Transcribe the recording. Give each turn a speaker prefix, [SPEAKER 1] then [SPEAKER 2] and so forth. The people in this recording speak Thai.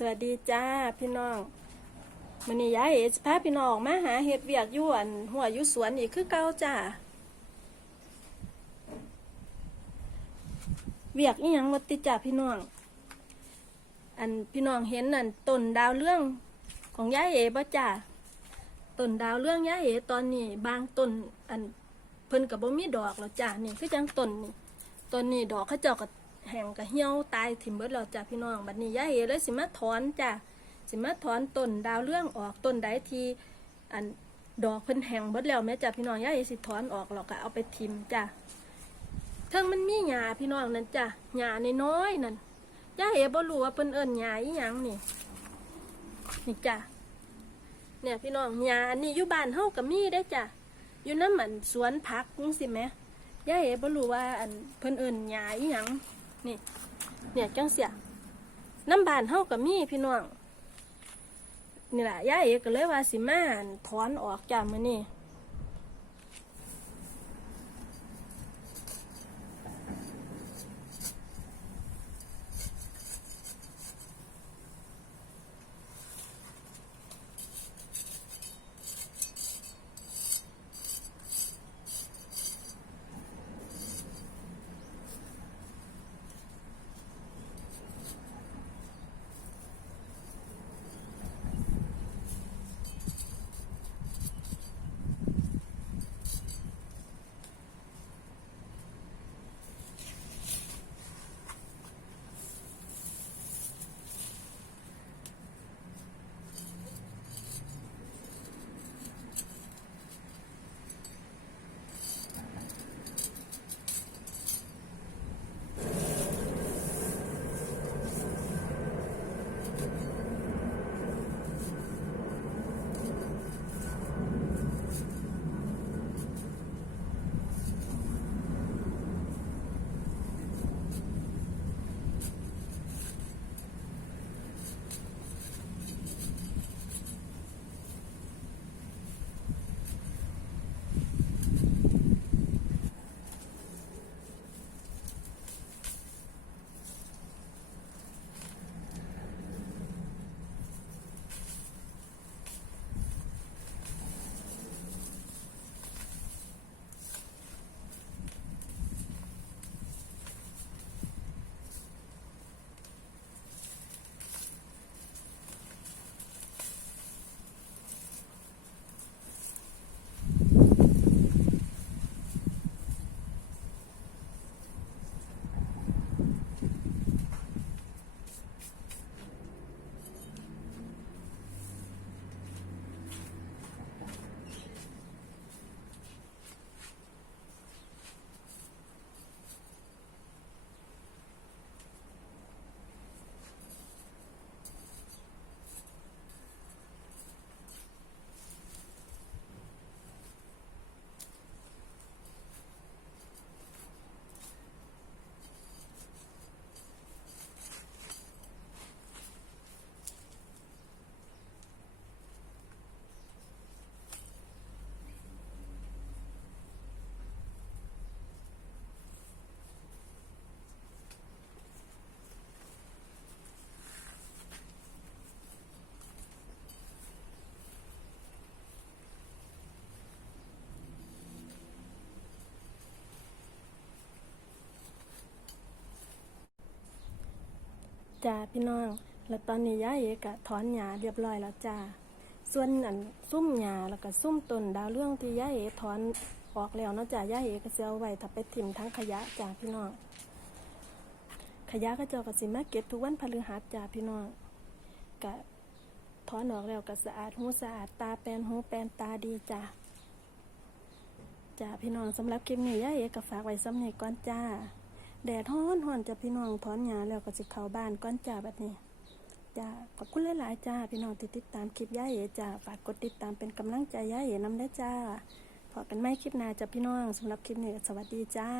[SPEAKER 1] สวัสดีจ้าพี่น้องมันนี้ยายเอ๋จะพาพี่น้องมาหาเห็ดเวียกยู่อันหัวยู่สวนอีกคือเก่าจ้าเวียกอีหยังวัติจ้าพี่น้อง อันพี่น้องเห็นนั่นต้นดาวเรื่องของยายเอ๋บ่จ้าต้นดาวเรื่องยายเอ๋ตอนนี้ บางต้นอันเพิ่นกับบ่มีดอกแล้วจ้านี่คือจังต้นนี่ต้นนี้ดอกเขาเจ้าก็ แห้งก็เหี่ยวตายถิ่มเบิดแล้วจ้าพี่น้องบัดนี้ยายเอ๋เลยสิมาถอนจ้าสิมาถอนต้นดาวเรื่องออกต้นใดทีอันดอกเพิ่นแห้งเบิดแล้วแม่จ้าพี่น้องยายเอ๋สิถอนออกแล้วก็เอาไปทิ่มจ้าเทิงมันมีหญ้าพี่น้องนั่นจ้าหญ้าน้อยๆนั่นย่าเอ๋บ่รู้ว่าเพิ่นเอิ้นหญ้าอีหยังนี่นี่จ้ะเนี่ยพี่น้องหญ้าอันนี้อยู่บ้านเฮาก็มีได้จ้ะอยู่นำอันสวนผักจังซี่แหมย่าเอ๋บ่รู้ว่าอันเพิ่นเอิ้นหญ้าอีหยัง นี่ เนี่ยจังเสียน้ำบานเฮากับมีพี่น้อง นี่แหละย่าเอก็เลยว่าสิมาอั่นถอนออกจากมื้อนี่ จ้าพี่น้อง แล้วตอนนี้ย่าเอกะถอนหญ้าเรียบร้อยแล้วจ้า ส่วนอันซุ่มหญ้าแล้วก็ซุ่มต้นดาวเรื่องที่ย่าเอถอนออกแล้วเนาะจ้าย่าเอก็สิเอาไว้ถ้าไปถิ่มทั้งขยะจ้าพี่น้อง ขยะก็เจ้าก็สิมาเก็บทุกวันพฤหัสจ้าพี่น้องกะถอนออกแล้วก็สะอาดหูสะอาดตาแปนหูแปนตาดีจ้าจ้าพี่น้องสำหรับคลิปนี้ย่าเอก็ฝากไว้สำเนีก่อนจ้า แดดฮ้อนฮ้อนจะพี่น้องถอนหญ้าแล้วก็สิเข้าบ้านก้อนจ้าแบบนี้จ้าขอบคุณหลายๆจ้าพี่น้องติดติดตามคลิปย่าเอ๋จ้าฝากกดติดตามเป็นกำลังใจย่าเอ๋นำได้จ้าพอกันไม่คลิปหน้าจ้าพี่น้องสำหรับคลิปนี้สวัสดีจ้า